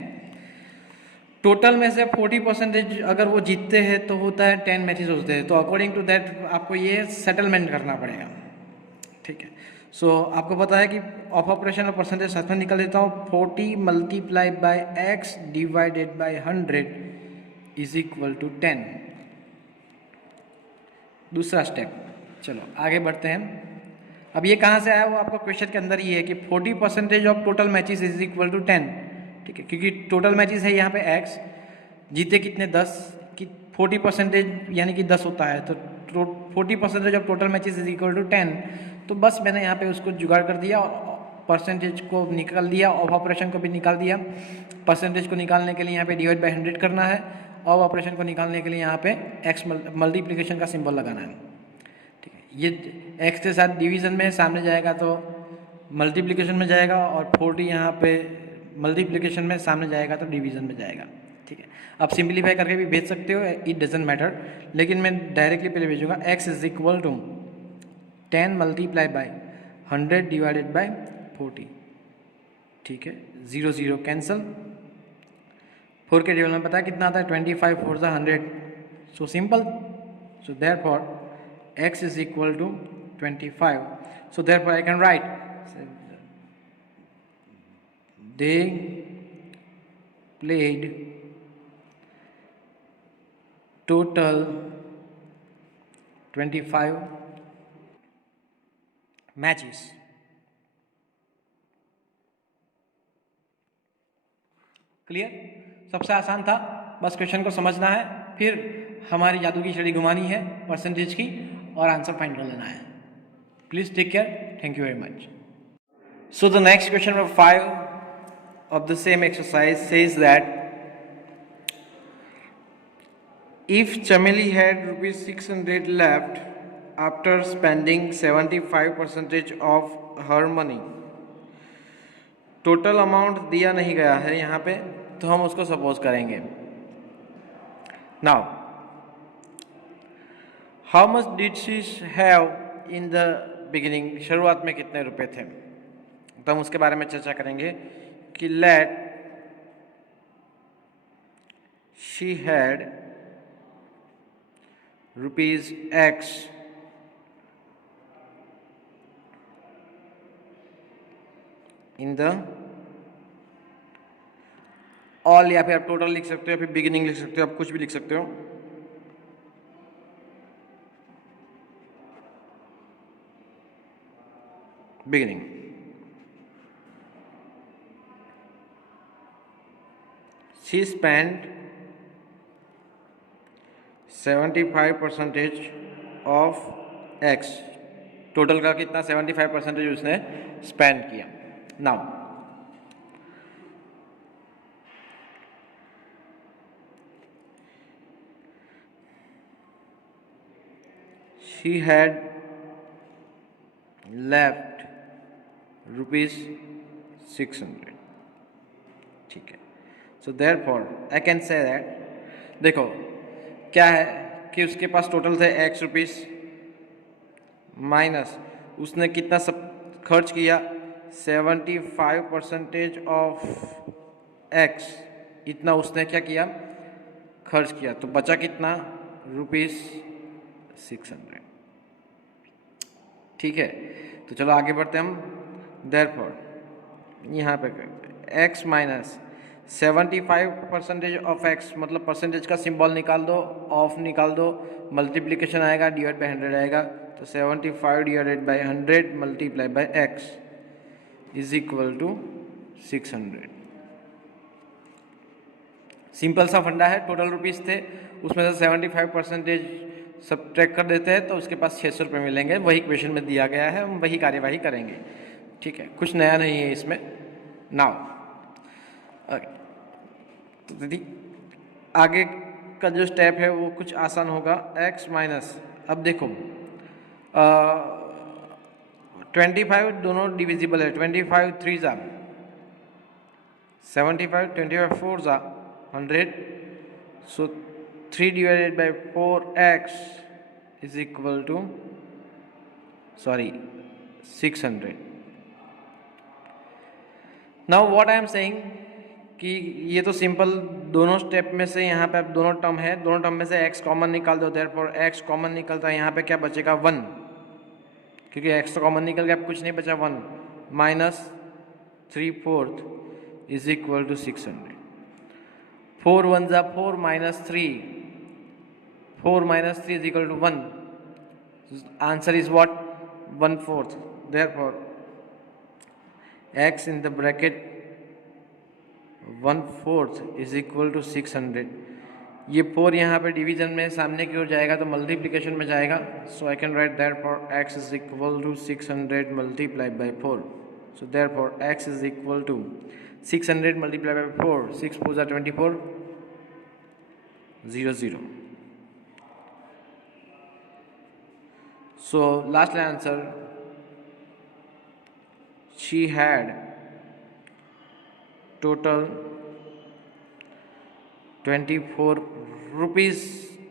टोटल में से 40% अगर वो जीतते हैं तो होता है 10 मैचेस होते हैं, तो अकॉर्डिंग टू दैट आपको ये सेटलमेंट करना पड़ेगा। ठीक है, सो आपको पता है कि ऑफ ऑपरेशन और परसेंटेज साथ में निकल देता हूँ। 40 multiply by x divided by 100 is equal to 10। दूसरा स्टेप, चलो आगे बढ़ते हैं। अब ये कहाँ से आया, वो आपका क्वेश्चन के अंदर ही है कि 40% of total matches is equal to 10। ठीक है, क्योंकि टोटल मैचेस है यहाँ पे x, जीते कितने 10 कि 40% यानी कि 10 होता है, तो 40% of total matches is equal to 10। तो बस मैंने यहाँ पे उसको जुगाड़ कर दिया और परसेंटेज को निकाल दिया, ऑफ ऑपरेशन को भी निकाल दिया। परसेंटेज को निकालने के लिए यहाँ पे डिवाइड बाय 100 करना है, ऑफ ऑपरेशन को निकालने के लिए यहाँ पे x मल्टीप्लिकेशन का सिंबल लगाना है। ठीक है, ये x के साथ डिवीजन में सामने जाएगा तो मल्टीप्लिकेशन में जाएगा, और 40 यहाँ पे मल्टीप्लिकेशन में सामने जाएगा तो डिवीजन में जाएगा। ठीक है, आप सिंप्लीफाई करके भी भेज सकते हो, इट डजेंट मैटर, लेकिन मैं डायरेक्टली पहले भेजूंगा। x is equal to 10 multiply by 100 divided by 40। ठीक है, 0 0 कैंसल, 4 के टेबल में पता है कितना आता है, 25 4 ज़ा 100, so simple. So therefore x is equal to 25, so therefore I can write they played total 25 matches. Clear, सबसे आसान था, बस क्वेश्चन को समझना है, फिर हमारी जादू की छड़ी घुमानी है परसेंटेज की और आंसर फाइंड कर लेना है। Please take care, thank you very much. So the next question number 5 of the same exercise says that if Chameli had rupees 600 left after spending 75% of her money, total amount दिया नहीं गया है यहाँ पे, तो हम उसको सपोज करेंगे। Now how much did she have in the beginning, शुरुआत में कितने रुपए थे, तो हम उसके बारे में चर्चा करेंगे कि let she had rupees x in the all, या फिर आप टोटल लिख सकते हो, या फिर बिगिनिंग लिख सकते हो, आप कुछ भी लिख सकते हो। Beginning, she spend 75% of x, total का कितना 75% उसने स्पेंड किया। Now she had left rupees 600। ठीक है, so therefore I can say that, देखो क्या है कि उसके पास टोटल थे x रुपीस माइनस उसने कितना सब खर्च किया, 75% ऑफ x, इतना उसने क्या किया, खर्च किया, तो बचा कितना, रुपीस 600। ठीक है, तो चलो आगे बढ़ते हम। देयरफॉर यहाँ पे x माइनस 75% ऑफ एक्स, मतलब परसेंटेज का सिंबल निकाल दो, ऑफ निकाल दो, मल्टीप्लिकेशन आएगा, डिवाइड बाई 100 आएगा, तो 75 divided by 100 multiply by X is equal to 600। Simple सा फंडा है। टोटल रुपीज़ थे, उसमें से 75% सब्ट्रैक्ट कर देते हैं तो उसके पास 600 रुपये मिलेंगे। वही क्वेश्चन में दिया गया है, हम वही कार्यवाही करेंगे। ठीक है, कुछ नया नहीं है इसमें। नाउ तो दीदी आगे का जो स्टेप है वो कुछ आसान होगा। x माइनस, अब देखो 25 दोनों डिविजिबल है। 25 3 जा 75, 25 4 जा 100, so 3 divided by 4x is equal to 600. Now what I am saying कि ये तो सिंपल दोनों स्टेप में से यहाँ पे अब दोनों टर्म है, दोनों टर्म में से x कॉमन निकाल दो, देयरफॉर x कॉमन निकलता है, यहाँ पे क्या बचेगा 1, क्योंकि x तो कॉमन निकल गया, अब कुछ नहीं बचा 1, माइनस 3/4 इज इक्वल टू 600। 4 1 जा 4 minus 3, 4 minus 3 is equal to 1. Answer is what? 1/4. Therefore, x in the bracket 1/4 is equal to 600. ये 4 यहाँ पे डिवीजन में सामने की ओर जाएगा तो मल्टीप्लिकेशन में जाएगा, so I can write therefore x is equal to 600 multiplied by 4. So therefore x is equal to 600 multiplied by 4, 6 4 24, 0 0. So last answer, she had total 24 rupees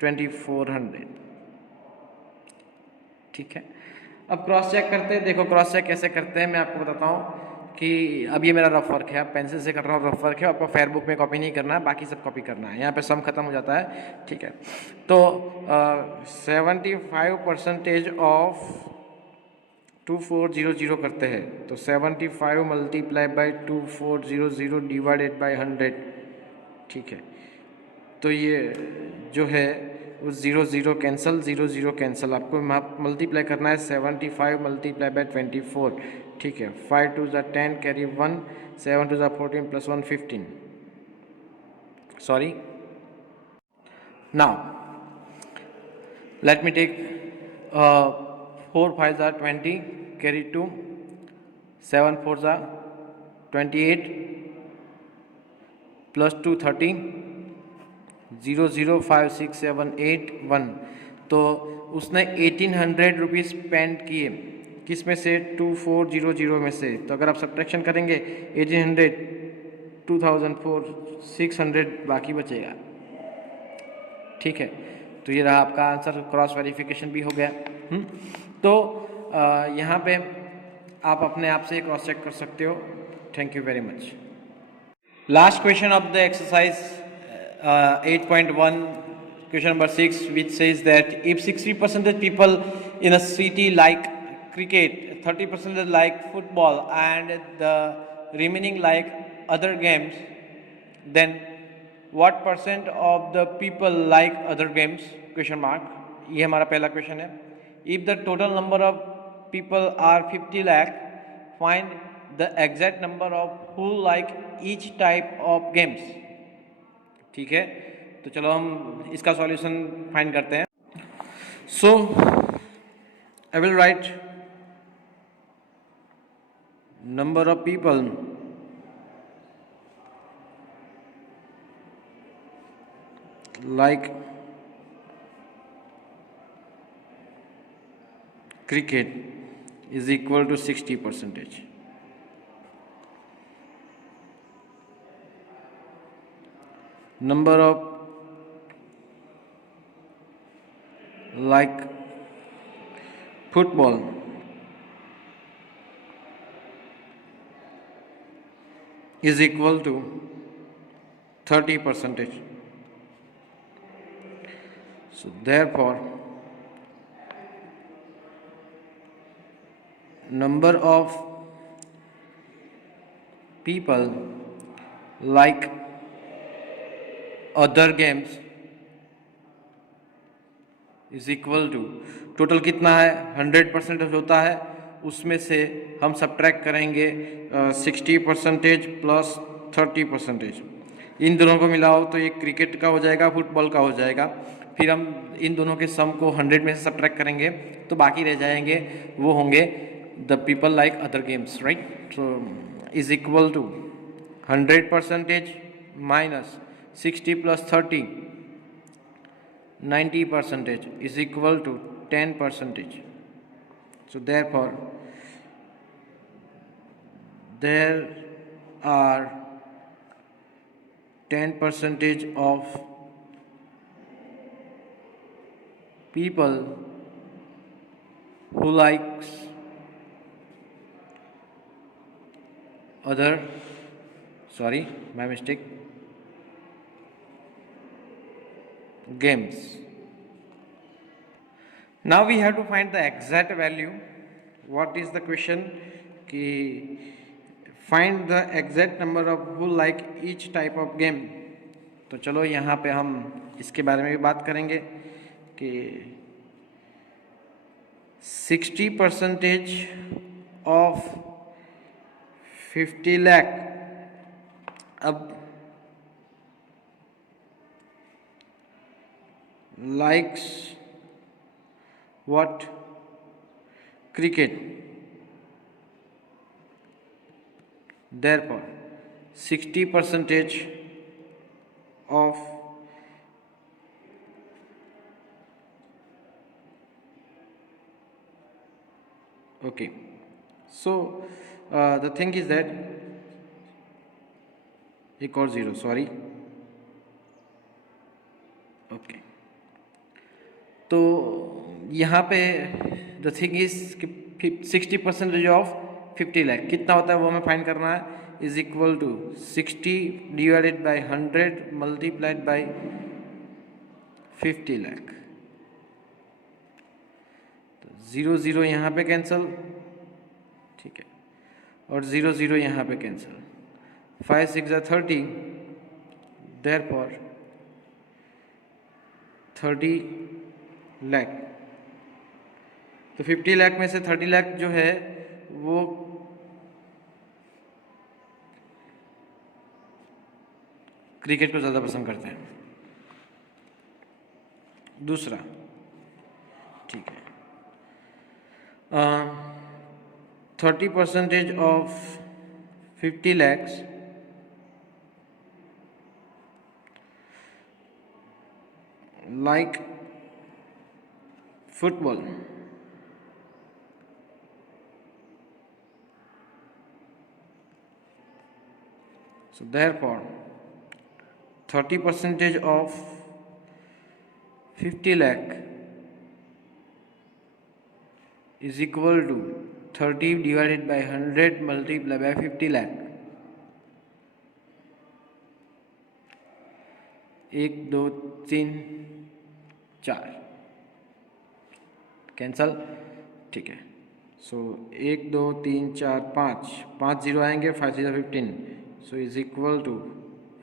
2400। ठीक है, अब क्रॉस चेक करते हैं। देखो क्रॉस चेक कैसे करते हैं मैं आपको बताता हूँ कि अब ये मेरा रफ वर्क है, आप पेंसिल से कर रहा हूँ, रफ वर्क है, आपको फेयर बुक में कॉपी नहीं करना है, बाकी सब कॉपी करना है। यहाँ पे सम खत्म हो जाता है। ठीक है, तो 75% ऑफ 2400 करते हैं, तो 75 मल्टीप्लाई बाई 2400 डिवाइडेड बाई 100। ठीक है, तो ये जो है वो 0 0 कैंसिल, 0 0 कैंसिल, आपको मल्टीप्लाई करना है 75 मल्टीप्लाई बाई 24। ठीक है, 5 2 ज़ा 10 कैरी 1, 7 2 ज़ा 14 plus 1 15। Sorry, now let me take 4 5 ज़ा 20 कैरी 2, 7 4 ज़ा 28 प्लस 2 30, 0 0 5 6 7 8 1। तो उसने 1800 रुपीज़ स्पेंड किए, किस में से? 2400 में से। तो अगर आप सब्ट्रैक्शन करेंगे 1800 2004 600 बाकी बचेगा। ठीक है, तो ये रहा आपका आंसर, क्रॉस वेरिफिकेशन भी हो गया। तो यहाँ पे आप अपने आप से क्रॉस चेक कर सकते हो। Thank you very much. Last question of the exercise 8.1, question number 6, which says that if 60% people in a city like cricket, 30% like football, and the remaining like other games, then what percent of the people like other games? Question mark. ये हमारा पहला क्वेश्चन है। If the total number of people are 50 lakh, find the exact number of who like each type of games. ठीक है, तो चलो हम इसका सॉल्यूशन फाइंड करते हैं। So I will write number of people like cricket is equal to 60%. Number of like football is equal to 30%. So therefore number of people like other games is equal to, total कितना है 100% होता है, उसमें से हम सब्ट्रैक्ट करेंगे 60% प्लस 30%। इन दोनों को मिलाओ तो ये क्रिकेट का हो जाएगा, फुटबॉल का हो जाएगा। फिर हम इन दोनों के सम को 100 में से सब्ट्रैक्ट करेंगे तो बाकी रह जाएंगे, वो होंगे the people like other games, right. So is equal to 100% minus 60 plus 30, 90% is equal to 10%. So therefore, there are 10% of people who likes other, sorry, my mistake, games. Now we have to find the exact value. What is the question? कि find the exact number of who like each type of game. तो चलो यहाँ पे हम इसके बारे में भी बात करेंगे कि 60% of 50 lakh, अब likes what? Cricket. Therefore 60% of okay, so the thing is that एक और ज़ीरो, सॉरी, ओके। तो यहाँ पे द थिंग इज कि 60% ऑफ 50 लाख कितना होता है वो हमें फाइंड करना है, is equal to 60 divided by 100 multiplied by 50 lakh. तो 0 0 यहाँ पे कैंसिल, ठीक है, और 0 0 यहाँ पे कैंसिल। 5 6 30, देयरफॉर 30 लाख। तो 50 लाख में से 30 लाख जो है वो क्रिकेट को ज़्यादा पसंद करते हैं। दूसरा, ठीक है, 30% of 50 lakhs like football. So therefore 30% of 50 lakh is equal to 30 divided by 100 multiplied by 50 lakh। 1 2 3 4 cancel, ठीक है। सो 1 2 3 4 5 5 जीरो आएंगे, 5 0 15, सो इज इक्वल टू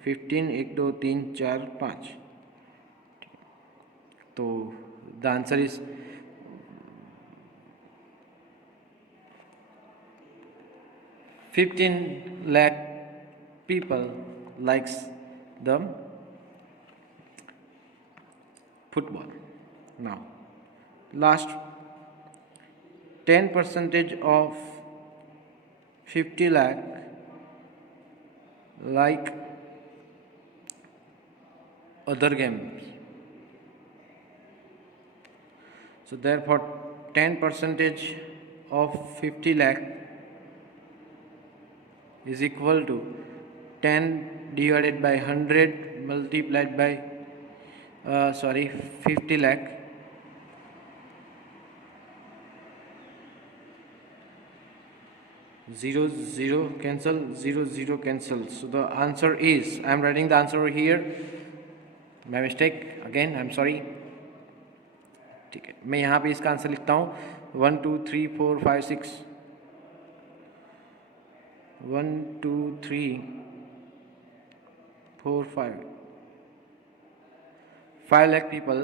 15 1 2 3 4 5। तो the answer is 15 lakh people likes the football. Now last 10% of 50 lakh like other games. So therefore 10% of 50 lakh is equal to 10 divided by 100 multiplied by 50 lakh, zero zero cancel, 0 0 cancel. So the answer is, I am writing the answer over here, my mistake again, I am sorry, ठीक है। मैं यहाँ पे इसका आंसर लिखता हूँ 1 2 3 4 5 6, 1 2 3 4 5 5 lakh people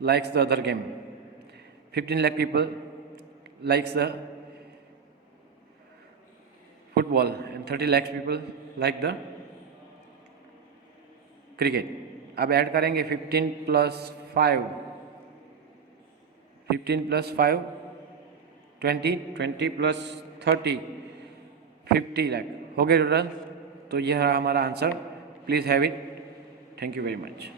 likes the other game. 15 lakh people likes the football and 30 lakhs people like the cricket. अब ऐड करेंगे 15 प्लस 5, 15 प्लस 5 20, 20 प्लस 30 50 लाख हो गए टोटल। तो यह रहा हमारा answer. Please have it. Thank you very much.